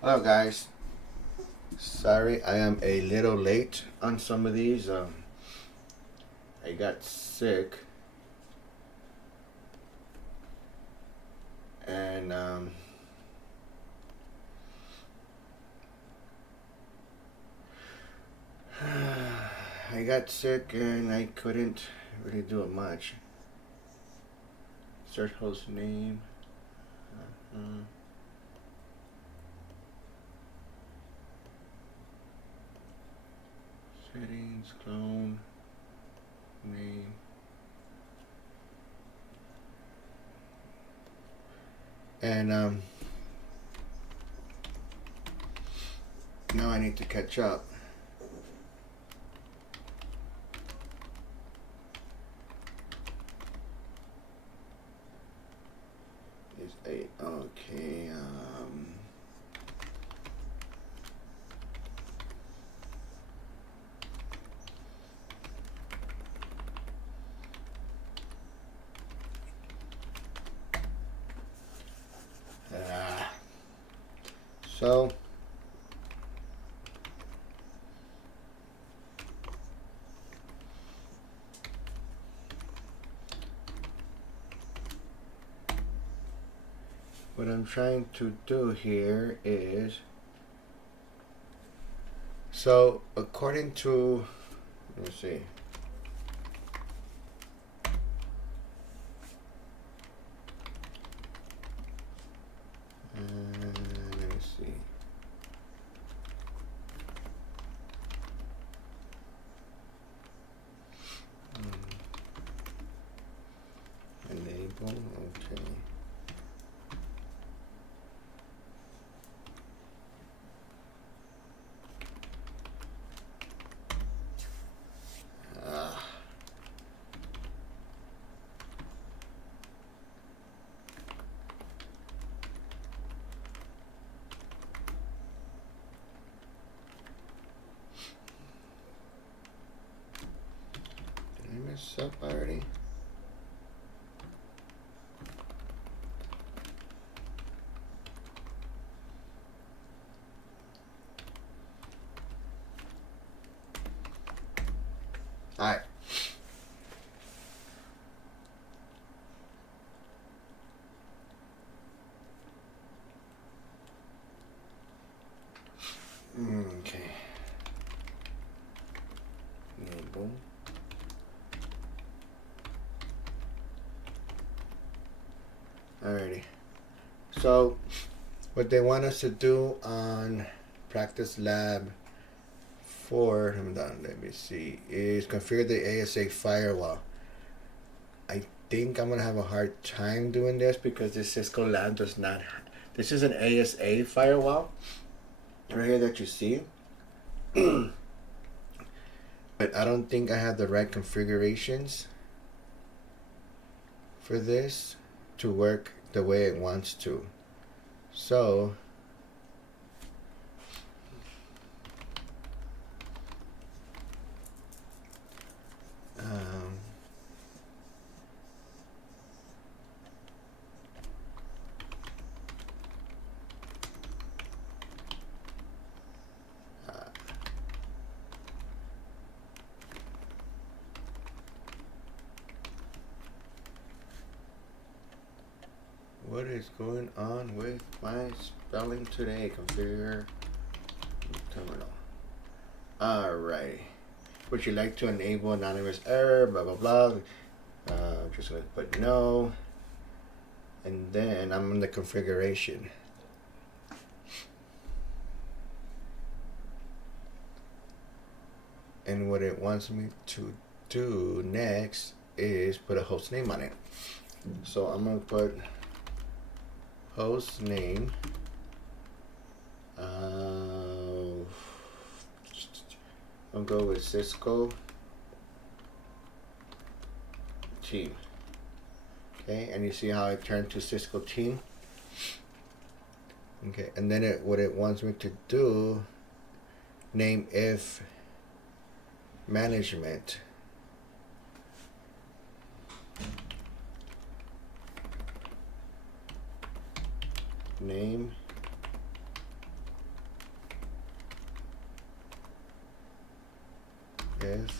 Hello guys, sorry I am a little late on some of these. I got sick and I got sick and I couldn't really do it much. Search host name. Settings, clone, name. And now I need to catch up. Is a okay. So what I'm trying to do here is, so according to, let me see. Let me see. Enable, okay. Did I mess up already? Alright. Okay. Enable. Alrighty. So what they want us to do on practice lab 4, let me see, is configure the ASA firewall. I think I'm gonna have a hard time doing this because this Cisco lab does not. This is an ASA firewall right here that you see. But I don't think I have the right configurations for this to work the way it wants to. So what is going on with my spelling today? Configure terminal. Alright. Would you like to enable anonymous error? Blah blah blah. I'm just gonna put no. And then I'm in the configuration. And what it wants me to do next is put a host name on it. So I'm gonna put host name. I'll go with Cisco team. Okay, and you see how I turned to Cisco team. Okay, and then what it wants me to do, name if management. name if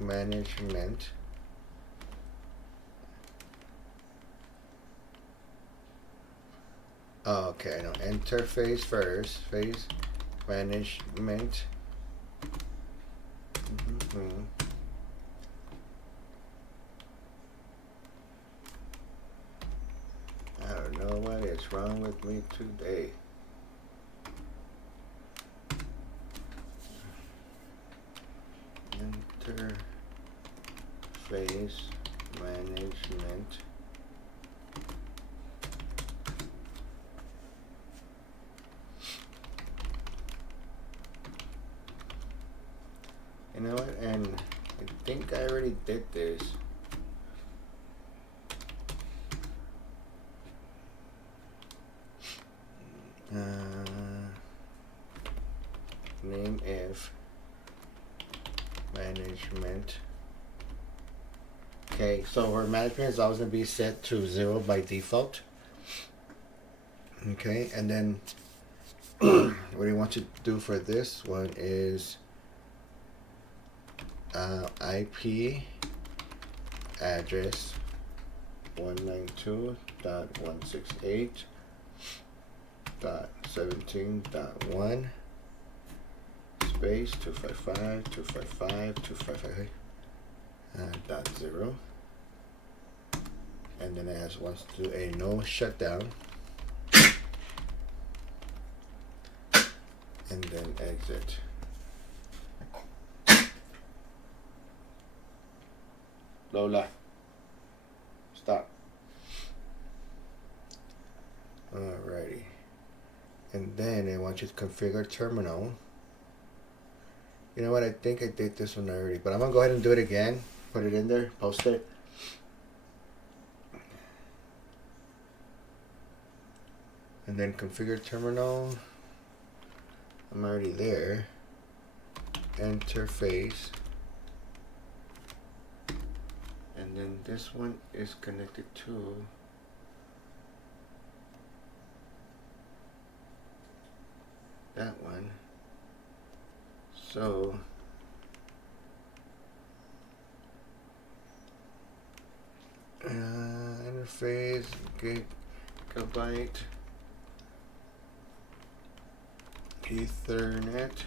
management okay, no, interface first, phase management. I don't know what is wrong with me today. Interface management. You know what? And I think I already did this. Name if management. Okay, so our management is always going to be set to 0 by default. Okay, and then what you want to do for this one is IP address 192.168.17.1 space 255.255.255.0, and then it wants to do a no shutdown, and then exit. Lola, stop. Alrighty, and then I want you to configure terminal. You know what? I think I did this one already, but I'm gonna go ahead and do it again. Put it in there, post it. And then configure terminal. I'm already there. Interface. And then this one is connected to that one. So interface gigabyte Ethernet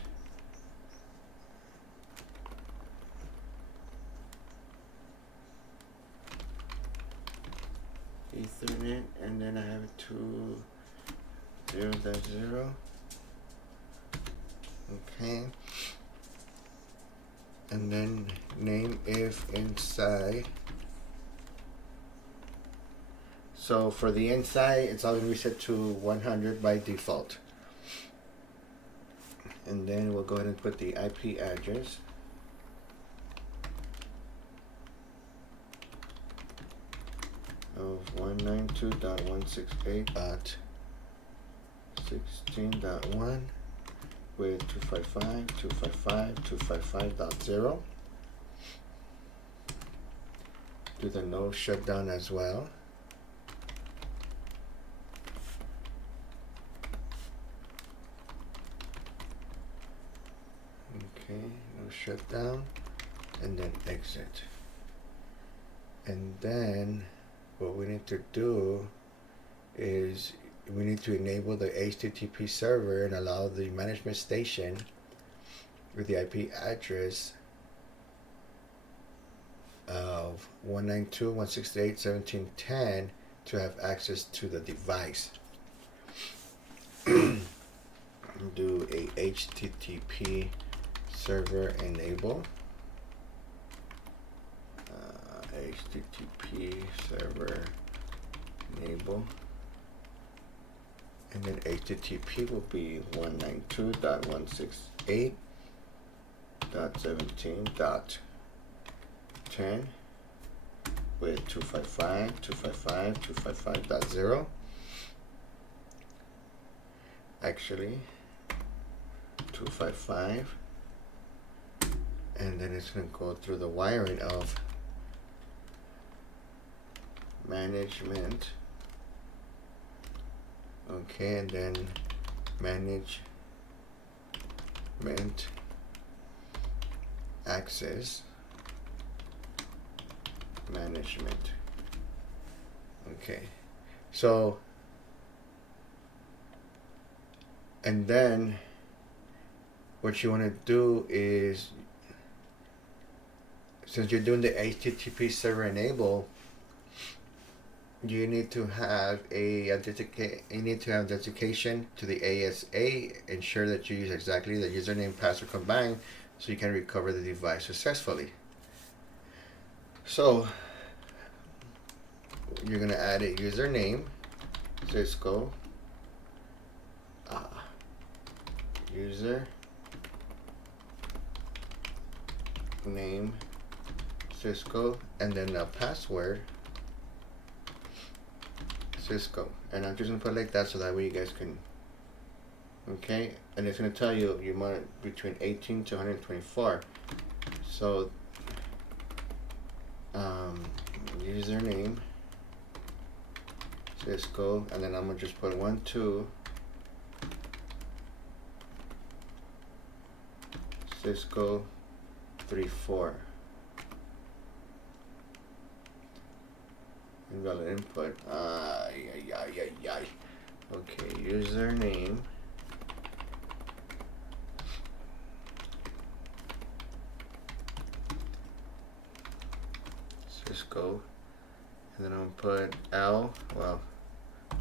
and then I have it to 0.0. Okay, and then name if inside. So for the inside, it's always reset to 100 by default. And then we'll go ahead and put the IP address. Of 192.168.16.1 with 255.255.255.0. Do the no shutdown as well. Okay, no shutdown, and then exit. And then what we need to do is we need to enable the HTTP server and allow the management station with the IP address of 192.168.17.10 to have access to the device. Do a HTTP server enable. HTTP server enable, and then HTTP will be 192.168.17.10 with 255.255.255.0. Actually 255, and then it's going to go through the wiring of management Okay, and then management access management. Okay, so and then what you want to do is, since you're doing the HTTP server enable, you need to have authentication to the ASA. Ensure that you use exactly the username password combined so you can recover the device successfully. So you're gonna add a username, Cisco, user name Cisco, and then a password Cisco. And I'm just gonna put it like that so that way you guys can, okay, and it's gonna tell you you want it between 18 to 124. So username Cisco, and then I'm gonna just put 1 2 Cisco 3 4. Invalid input. Okay, username Cisco, and then I'm gonna put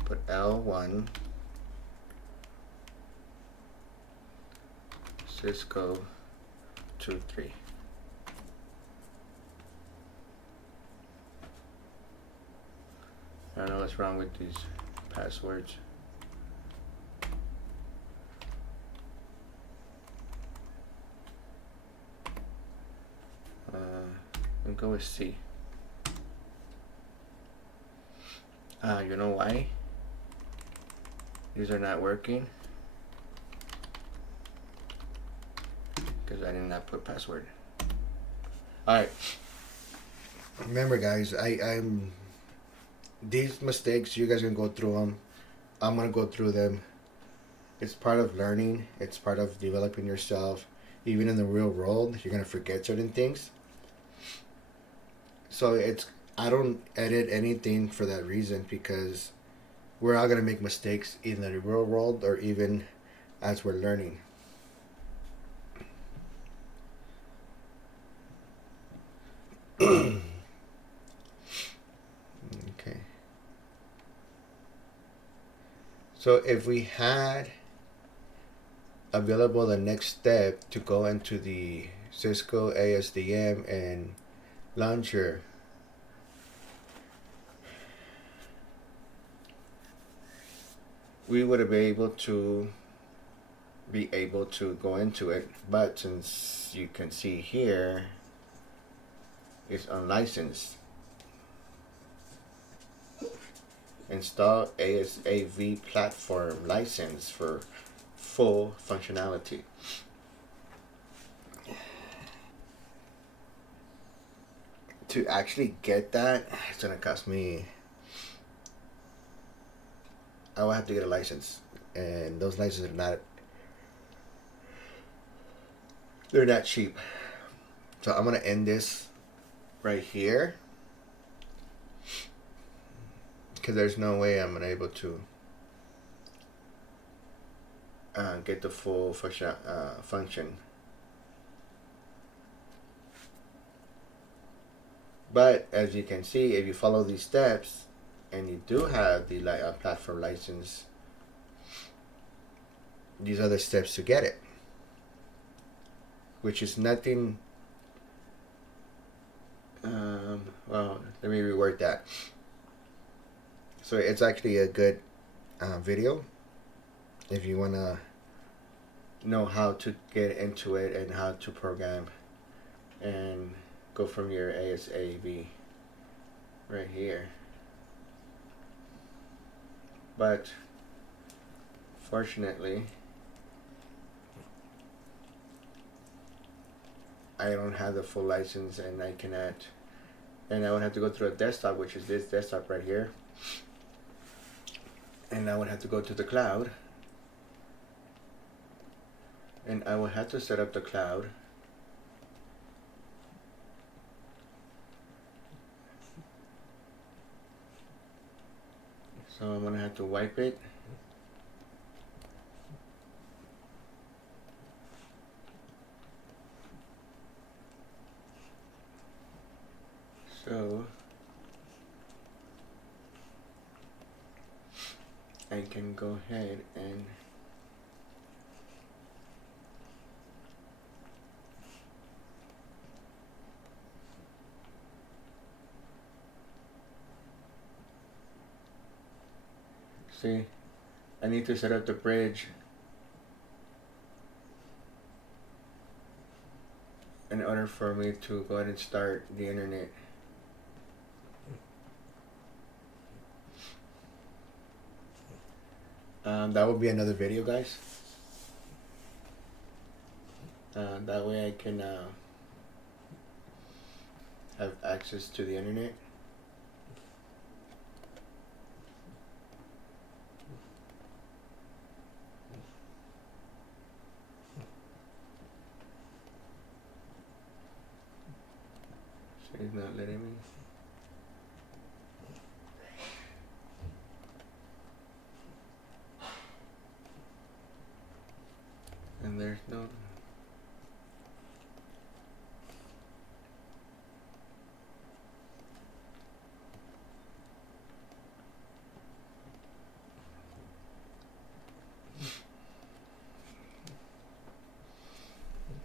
put L1 Cisco 2 3. I don't know what's wrong with these passwords. I'll go with C. You know why? These are not working. Because I did not put password. Alright. Remember guys, I'm these mistakes, you guys are gonna go through them. I'm gonna go through them. It's part of learning. It's part of developing yourself. Even in the real world, you're gonna forget certain things. So I don't edit anything for that reason, because we're all gonna make mistakes in the real world or even as we're learning. Okay. So if we had available the next step to go into the Cisco ASDM and launcher, we would have been able to go into it, but since you can see here it's unlicensed. Install ASAV platform license for full functionality. To actually get that, it's gonna cost me, I will have to get a license, and those licenses they're not cheap. So I'm gonna end this right here, because there's no way I'm gonna able to get the full function. But as you can see, if you follow these steps and you do have the platform license, these are the steps to get it, which is nothing. Well, let me reword that. So it's actually a good video if you want to know how to get into it and how to program and go from your ASAV right here. But fortunately, I don't have the full license, and I cannot, and I would have to go through a desktop, which is this desktop right here, and I would have to go to the cloud, and I would have to set up the cloud. So I'm gonna have to wipe it. So I can go ahead and see, I need to set up the bridge in order for me to go ahead and start the internet. That will be another video, guys. That way I can have access to the internet. So he's not letting me. And there's no.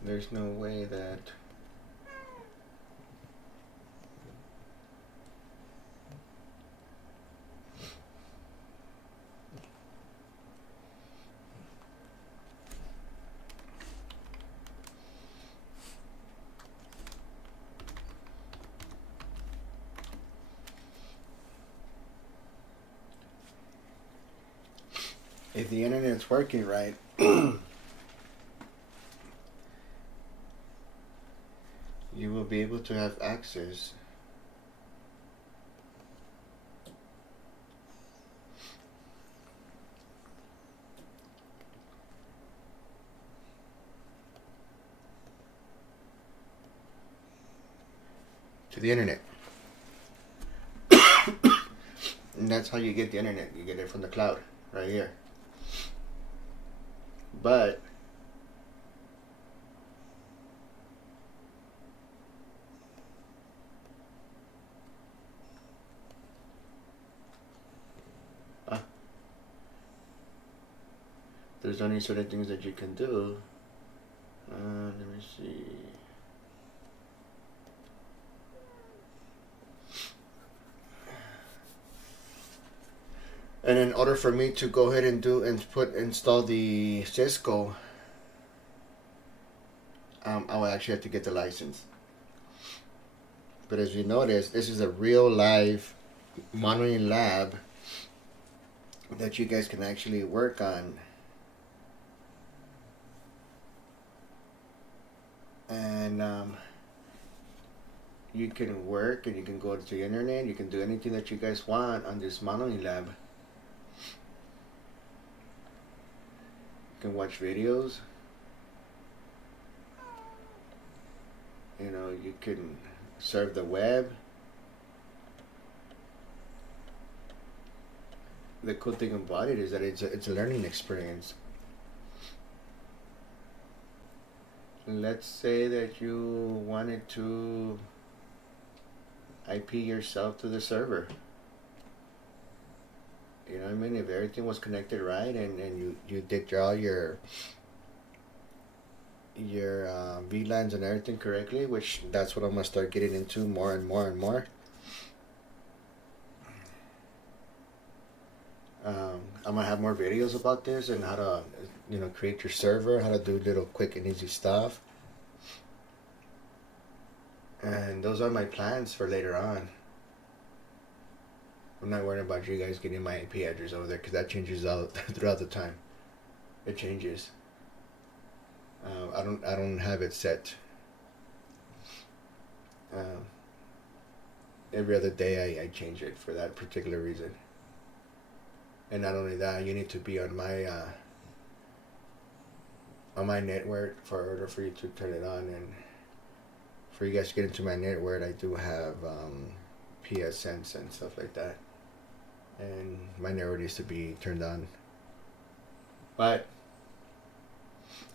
There's no way that if the internet's working right, you will be able to have access to the internet. And that's how you get the internet. You get it from the cloud, right here. But there's only certain things that you can do. Let me see. And in order for me to go ahead and install the Cisco, I will actually have to get the license. But as you notice, this is a real live monitoring lab that you guys can actually work on. And you can work and you can go to the internet. You can do anything that you guys want on this monitoring lab. You can watch videos. You know, you can surf the web. The cool thing about it is that it's a learning experience. Let's say that you wanted to IP yourself to the server. You know what I mean? If everything was connected right and you did all your VLANs and everything correctly, which that's what I'm gonna start getting into more and more and more. I'm gonna have more videos about this and how to, you know, create your server, how to do little quick and easy stuff. And those are my plans for later on. I'm not worried about you guys getting my IP address over there because that changes out throughout the time. It changes. I don't have it set. Every other day I change it for that particular reason. And not only that, you need to be on my network for order for you to turn it on. And for you guys to get into my network, I do have PSNs and stuff like that. And my network needs to be turned on. But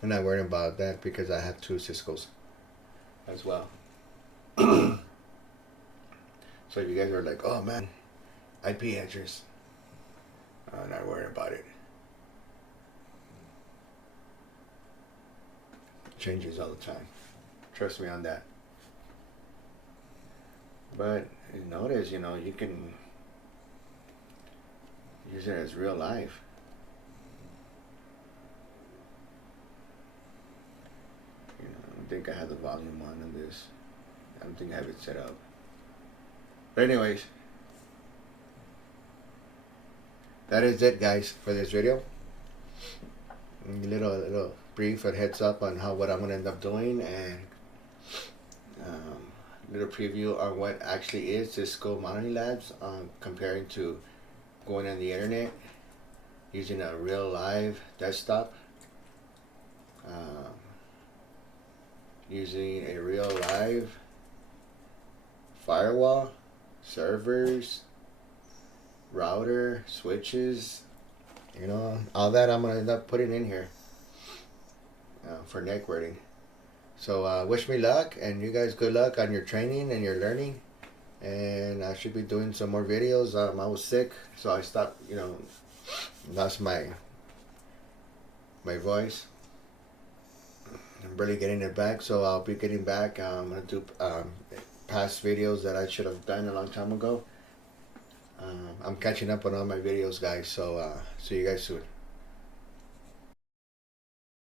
I'm not worried about that because I have 2 Ciscos as well. So if you guys are like, oh man, IP address, I'm not worried about it. It changes all the time. Trust me on that. But notice, you can use it as real life. I don't think I have the volume on this. I don't think I have it set up. But anyways, that is it, guys, for this video. A little brief and heads up on what I'm gonna end up doing, and little preview on what actually is Cisco Monitoring Labs, comparing to going on the internet using a real live desktop, using a real live firewall, servers, router, switches, all that I'm gonna end up putting in here for networking. So wish me luck, and you guys good luck on your training and your learning. And I should be doing some more videos. I was sick, so I stopped, lost my voice. I'm really getting it back, so I'll be getting back. I'm gonna do past videos that I should have done a long time ago. I'm catching up on all my videos, guys, so see you guys soon.